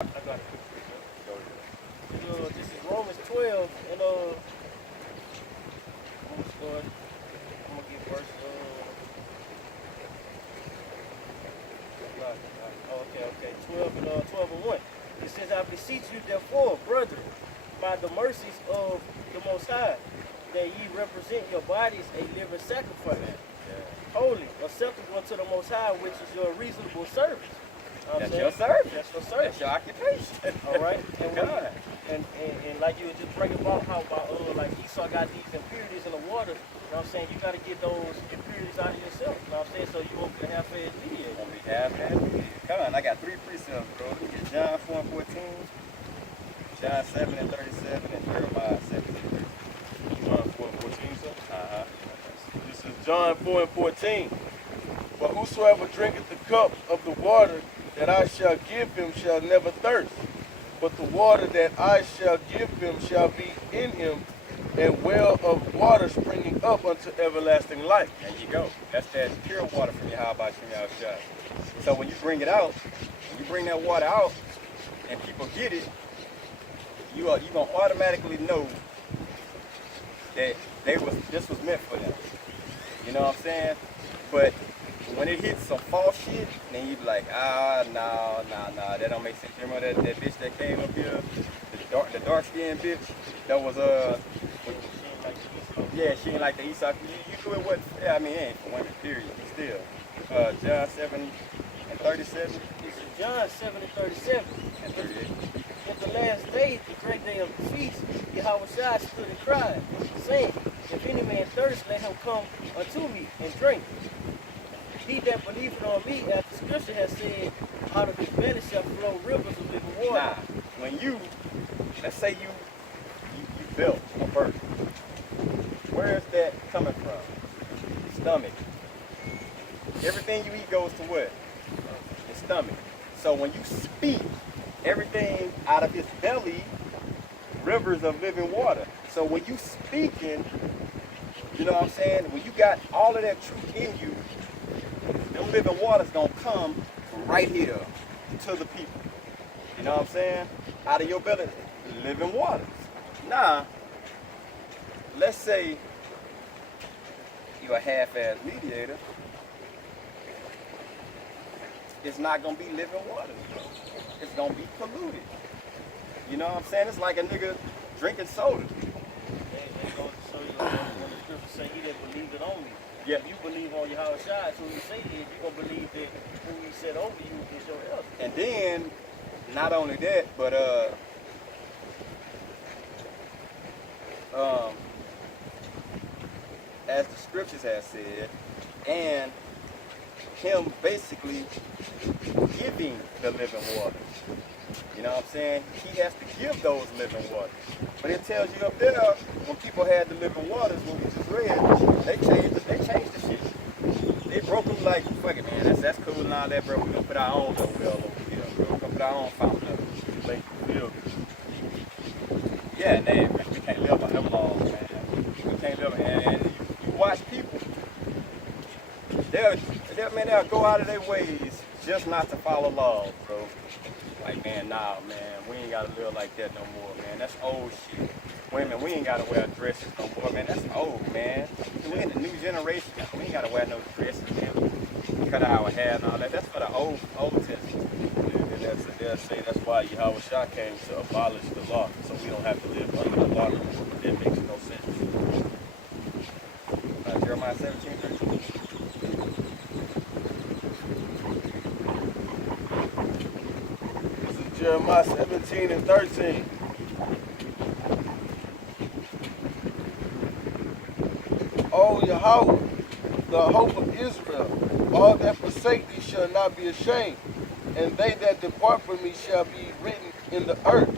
I got it. This is Romans 12, and I'm gonna get verse. Okay. 12 and 1. It says, "I beseech you, therefore, brethren, by the mercies of the Most High, that ye represent your bodies a living sacrifice, holy, acceptable unto the Most High, which is your reasonable service." That's your service. That's your service. That's your occupation. All right. And, God. and like you were just bringing about how about like Esau got these impurities in the water. You know what I'm saying? You got to get those impurities out of yourself. You know what I'm saying? So you won't be a half-fed mediator. On behalf of that, come on, I got 3 precepts, bro. You get John 4 and 14, John 7 and 37, and Jeremiah 7 and 13. John 4 and 14, sir? Uh-huh. This is John 4 and 14. "But whosoever drinketh the cup of the water that I shall give him shall never thirst. But the water that I shall give him shall be in him a well of water springing up unto everlasting life." There you go. That's that pure water from your Yahweh Shah. So when you bring it out, when you bring that water out and people get it, you going to automatically know that this was meant for them. You know what I'm saying? But when it hits some false shit, then you be like, no, that don't make sense. You remember that bitch that came up here, the dark skinned bitch that was yeah, she ain't like the Esau. You knew it wasn't. Yeah, I mean, it ain't for women, period. Still, John 7 and 37. This is John 7 and 37. And 38. In the last day, the great day of the feast, Yahweh Shai stood and cried, saying, "If any man thirst, let him come unto me and drink. He that believeth on me, as the scripture has said, out of his belly shall flow rivers of living water." Nah, when let's say you built a person, where is that coming from? Stomach. Everything you eat goes to what? Your stomach. So when you speak, everything out of his belly, rivers of living water. So when you speaking, you know what I'm saying? When you got all of that truth in you, them living water's gonna come from right here to the people. You know what I'm saying? Out of your belly, living waters. Now, let's say you're a half-ass mediator. It's not gonna be living water. It's gonna be polluted. You know what I'm saying? It's like a nigga drinking soda. And goes to show you when the scripture say, "He that believeth on me." Yeah. If you believe on Yahweh Shai, so you say that you're gonna believe that who he said over you is your elder. And then, not only that, but as the scriptures have said, and him basically giving the living water. You know what I'm saying? He has to give those living waters. But it tells you up there, when people had the living waters, when we just read, they changed the shit. They broke them like, fuck it, man, that's cool and all that, bro. We're gonna put our own little well over here, bro. We're gonna put our own fountain up. Lake field. Yeah, man, we can't live by them laws, man. We can't live, and you watch people, they'll go out of their ways just not to follow laws, bro. Like, man, nah, man, we ain't gotta live like that no more, man. That's old shit. Women, we ain't gotta wear dresses no more, man. That's old, man. We in the new generation now. We ain't gotta wear no dresses, man. Cut our hair and all that. That's for the old testament. And they'll say that's why Yahweh Shah came to abolish the law, so we don't have to live under the law anymore. But that makes no sense. Jeremiah 17:13. This is Jeremiah 17 and 13. "O Yahweh, the hope of Israel, all that forsake thee shall not be ashamed, and they that depart from me shall be written in the earth,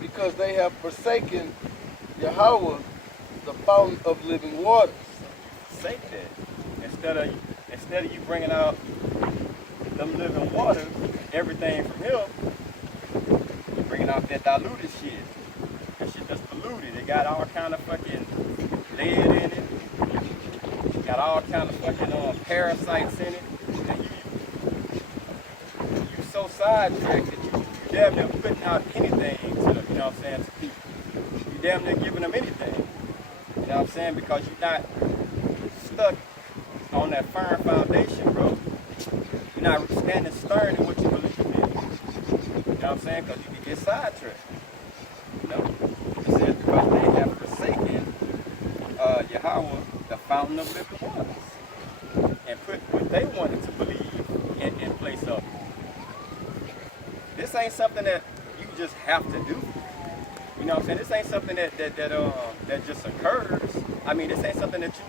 because they have forsaken Yahweh, the fountain of living waters." Say that. Instead of you bringing out them living waters, everything from him, you bringing out that diluted shit. That shit that's polluted. It got all kind of fucking lead in it. Got all kind of fucking parasites in it. And you so sidetracked that you damn near putting out anything to them, you know what I'm saying, to people. You damn near giving them anything. You know what I'm saying? Because you're not stuck on that firm foundation, bro. You're not standing stern in what you believe in. You know what I'm saying? Because you can get sidetracked. You know? It says because they have forsaken Yahweh, the fountain of living waters, and put what they wanted to believe in place of it. This ain't something that you just have to do. You know what I'm saying? This ain't something that just occurs. I mean, this ain't something that you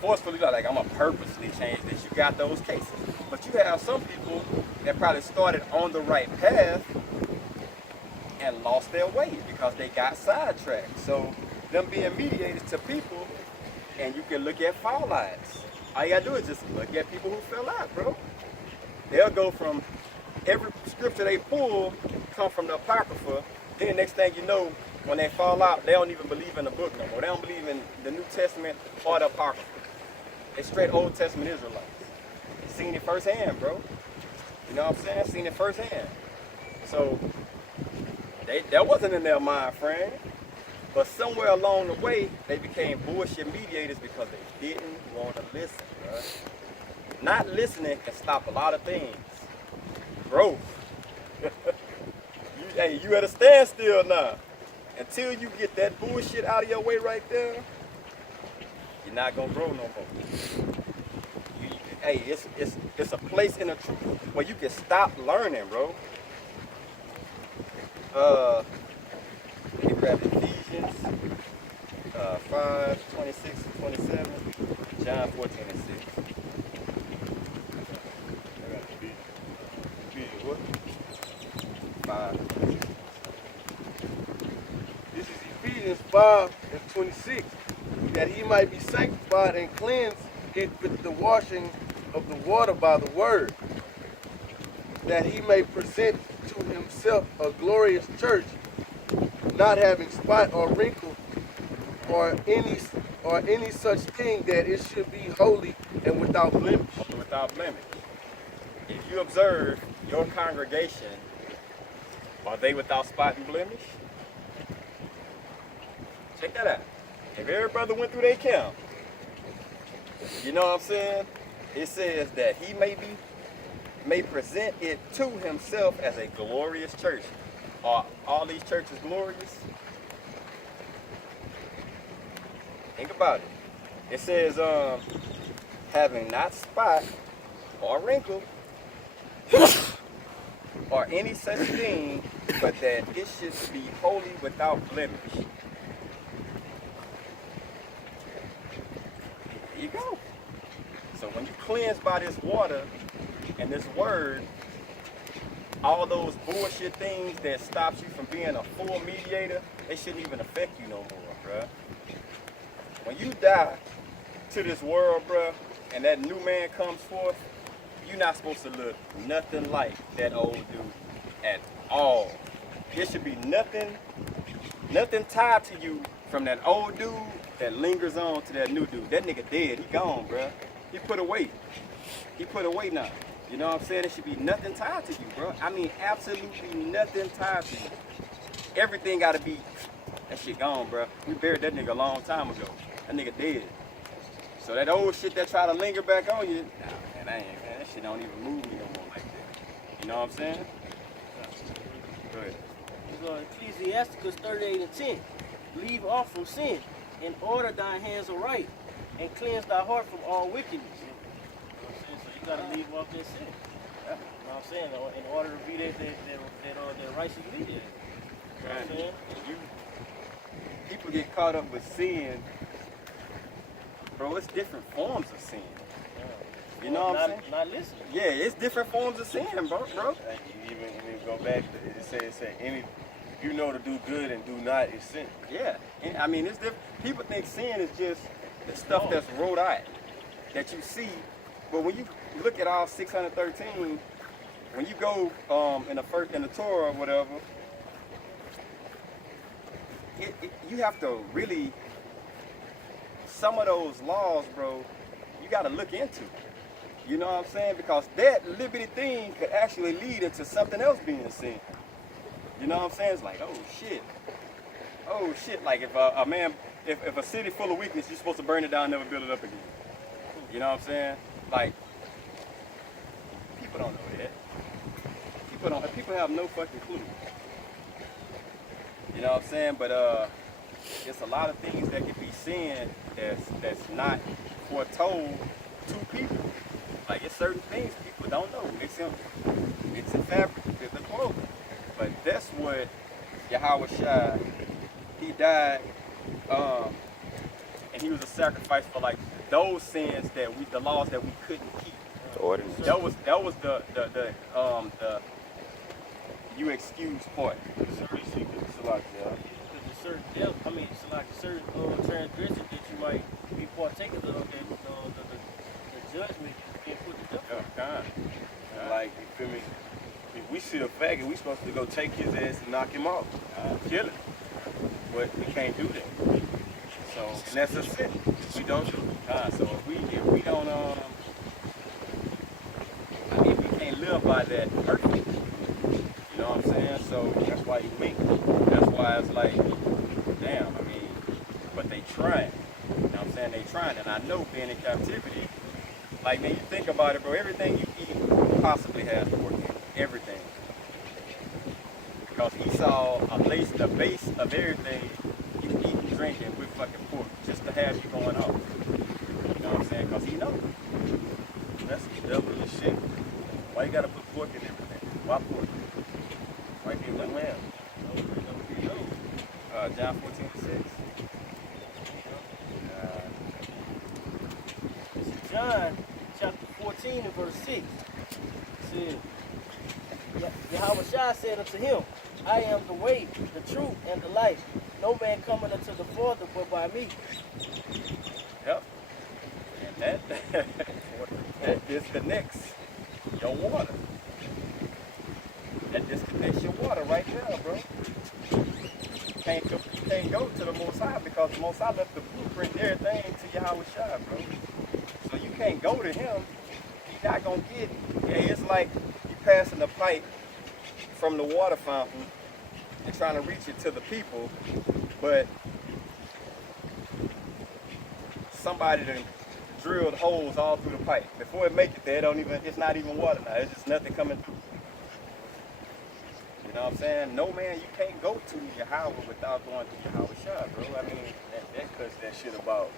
forcefully like, I'm gonna purposely change this. You got those cases. But you have some people that probably started on the right path and lost their way because they got sidetracked. So them being mediators to people, and you can look at fall lines. All you gotta do is just look at people who fell out, bro. They'll go from every scripture they pull come from the Apocrypha. Then next thing you know, when they fall out, they don't even believe in the book no more. They don't believe in the New Testament or the Apocrypha. They straight Old Testament Israelites. Seen it firsthand, bro. You know what I'm saying? Seen it firsthand. So that wasn't in their mind frame. But somewhere along the way, they became bullshit mediators because they didn't want to listen, bro. Not listening can stop a lot of things. Growth. You at a standstill now. Until you get that bullshit out of your way right there, you're not gonna grow no more. It's a place in the truth where you can stop learning, bro. Let me grab Ephesians 5, 26 and 27, John 14 and 6. Ephesians what? 5. This is Ephesians 5 and 26. That he might be sanctified and cleansed it with the washing of the water by the word. That he may present to himself a glorious church, not having spot or wrinkle or any such thing, that it should be holy and without blemish. Without blemish. If you observe your congregation, are they without spot and blemish? Check that out. If every brother went through their count, you know what I'm saying? It says that he may present it to himself as a glorious church. Are all these churches glorious? Think about it. It says, having not spot or wrinkle or any such thing, but that it should be holy without blemish. There you go. So when you cleanse by this water and this word, all those bullshit things that stops you from being a full mediator, it shouldn't even affect you no more, bruh. When you die to this world, bruh, and that new man comes forth, you're not supposed to look nothing like that old dude at all. There should be nothing tied to you from that old dude that lingers on to that new dude. That nigga dead, he gone, bruh. He put away. He put away now. You know what I'm saying? There should be nothing tied to you, bro. I mean, absolutely nothing tied to you. Everything gotta be, that shit gone, bro. We buried that nigga a long time ago. That nigga dead. So that old shit that try to linger back on you, nah, man, that shit don't even move me no more like that. You know what I'm saying? Go ahead. Ecclesiasticus 38 and 10. Leave off from sin, and order thine hands aright, and cleanse thy heart from all wickedness. So you gotta leave off that sin. You know what I'm saying? In order to be that righteous leader. You know what I'm saying? People get caught up with sin, bro. It's different forms of sin. You know what I'm saying? Not listening. Yeah, it's different forms of sin, bro. Like even go back to it said any you know to do good and do not is sin. Yeah, I mean it's different. People think sin is just the stuff that's wrote out that you see, but when you look at all 613, when you go in the Torah or whatever, you have to really, some of those laws, bro, you got to look into. You know what I'm saying? Because that liberty thing could actually lead into something else being sin. You know what I'm saying? It's like, oh shit. Like if a man, if a city full of weakness, you're supposed to burn it down, never build it up again. You know what I'm saying? Like, people don't know that. People have no fucking clue. You know what I'm saying? But it's a lot of things that can be seen that's not foretold to people. Like it's certain things people don't know. It's in fabric, it's the clothing. But that's what Yahweh Shai, he died, and he was a sacrifice for like those sins the laws that we couldn't keep. The ordinance. That was the you excuse part. Certain transgressions that you might be partakers of, that the judgment being put to death. Like, you feel me? If we see a faggot, we supposed to go take his ass and knock him off, kill him. But we can't do that. So, and that's a sin. We don't do it. So if we don't, I mean, we can't live by that earthly. You know what I'm saying? So that's why you weak. That's why it's like, damn. I mean, but they trying. You know what I'm saying? They trying, and I know being in captivity. Like, man, you think about it, bro. Everything you eat possibly has pork in it. Everything. Because Esau laced the base of everything you eat and drinking with fucking pork, just to have you going off. You know what I'm saying? Because he knows. That's the devil and shit. Why you gotta put pork in everything? Why pork? Why can't we lamb? John 14:6. John chapter 14 and verse 6 said, Yahweh Shai said unto him, I am the way, the truth, and the life. No man cometh unto the Father but by me. Yep. And that disconnects your water. That disconnects your water right now, bro. You can't go to the Most High because the Most High left the blueprint and everything to Yahweh Shai, bro. So you can't go to him. He's not gonna get it. Yeah, it's like you passing the pipe from the water fountain and trying to reach it to the people, but somebody done drilled holes all through the pipe. Before it make it there, it's not even water now. It's just nothing coming through. You know what I'm saying? No, man, you can't go to Yahweh without going to Yahweh Shai, bro. I mean, That cuts that shit about,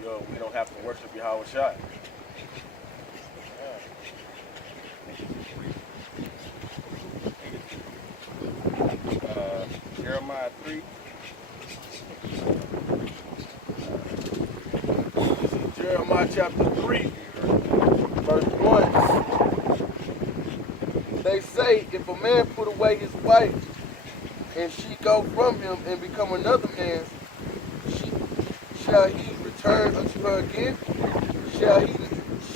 we don't have to worship Yahweh Shai. Jeremiah 3. This is Jeremiah chapter 3, verse 1. They say, if a man put away his wife, and she go from him and become another man's, shall he return unto her again?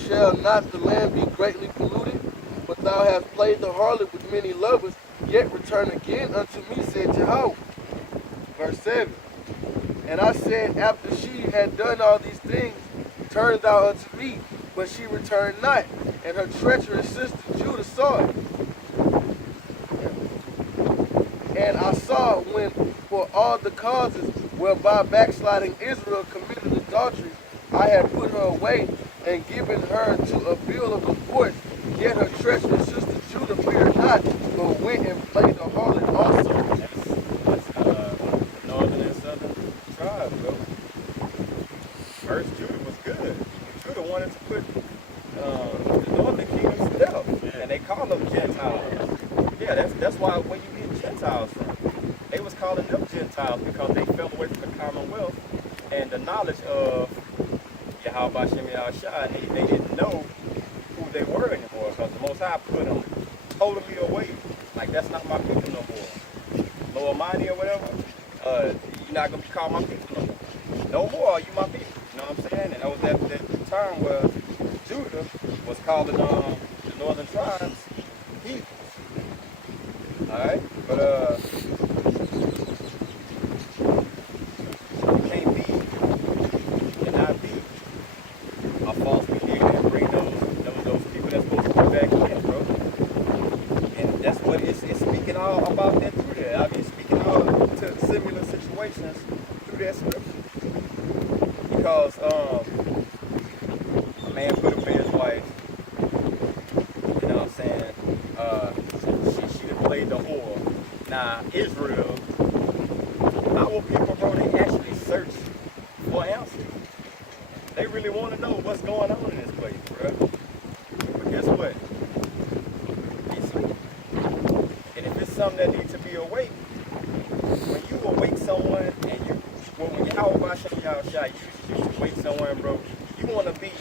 Shall not the land be greatly polluted? But thou hast played the harlot with many lovers, yet return again unto me, said Jehovah. Verse 7. And I said, after she had done all these things, turn thou unto me, but she returned not, and her treacherous sister Judah saw it. And I saw when, for all the causes whereby backsliding Israel committed adultery, I had put her away and given her to a bill of divorce, yet her treacherous sister Judah feared not, but went and played the harlot also. That's northern and southern tribes, bro. First, Judah was good. Judah wanted to put the northern kingdoms to death, and they call them Gentiles. Yeah, that's why when you get Gentiles from, they was calling them Gentiles because they fell away from the commonwealth and the knowledge of Yahweh Hashem Yahushua, and they didn't know who they were anymore because the Most High put them totally away. Like, that's not my people no more. Lower Mighty or whatever, you're not going to be called my people no more. No more are you my people. You know what I'm saying? And that was that time where Judah was calling the northern tribes people. Alright? But you can't be and not be a false behavior and bring those people that's supposed to come back in, bro. And that's what it's speaking all about that too. Yeah, I mean, speaking to similar situations through that scripture. Because a man put away his wife, you know what I'm saying? She done played the whore. Now, Israel, our people, bro, they actually search for answers. They really want to know what's going on in this place, bro. But guess what? It's sleep. And if it's something that needs to be awake, when you awake someone and you, well, when Yahweh Hashem Yahushua uses you to wake someone, bro, you want to be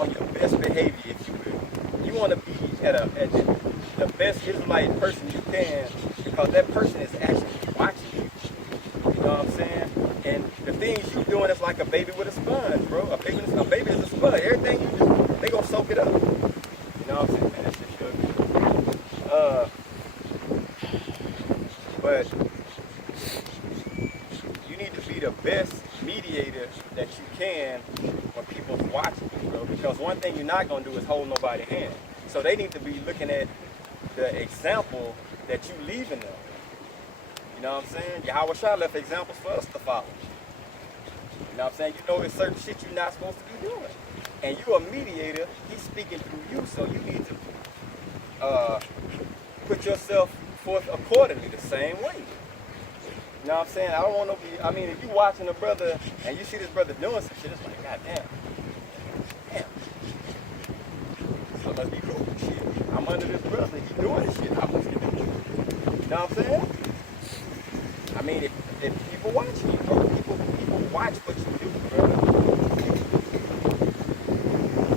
on your best behavior, if you will. You want to be at the best Israelite person you can, because that person is actually watching you. You know what I'm saying? And the things you doing is like a baby with a sponge, bro. A baby is a sponge. Everything you do, they gonna soak it up. You know what I'm saying? Man, that shit should be. But you need to be the best mediator that you can when people's watching you, bro. Because one thing you're not gonna do is hold nobody's hand. So they need to be looking at the example that you leaving them. You know what I'm saying? Yahweh Shah left examples for us to follow. You know what I'm saying? You know there's certain shit you're not supposed to be doing. And you a mediator, he's speaking through you, so you need to put yourself forth accordingly the same way. You know what I'm saying? I don't want to be, I mean, if you watching a brother and you see this brother doing some shit, it's like, God damn. Damn. So let's be cool. Shit. I'm under this brother, he doing this shit. I'm just gonna do it. You know what I'm saying? I mean, if people watching you, bro, people watch what you do.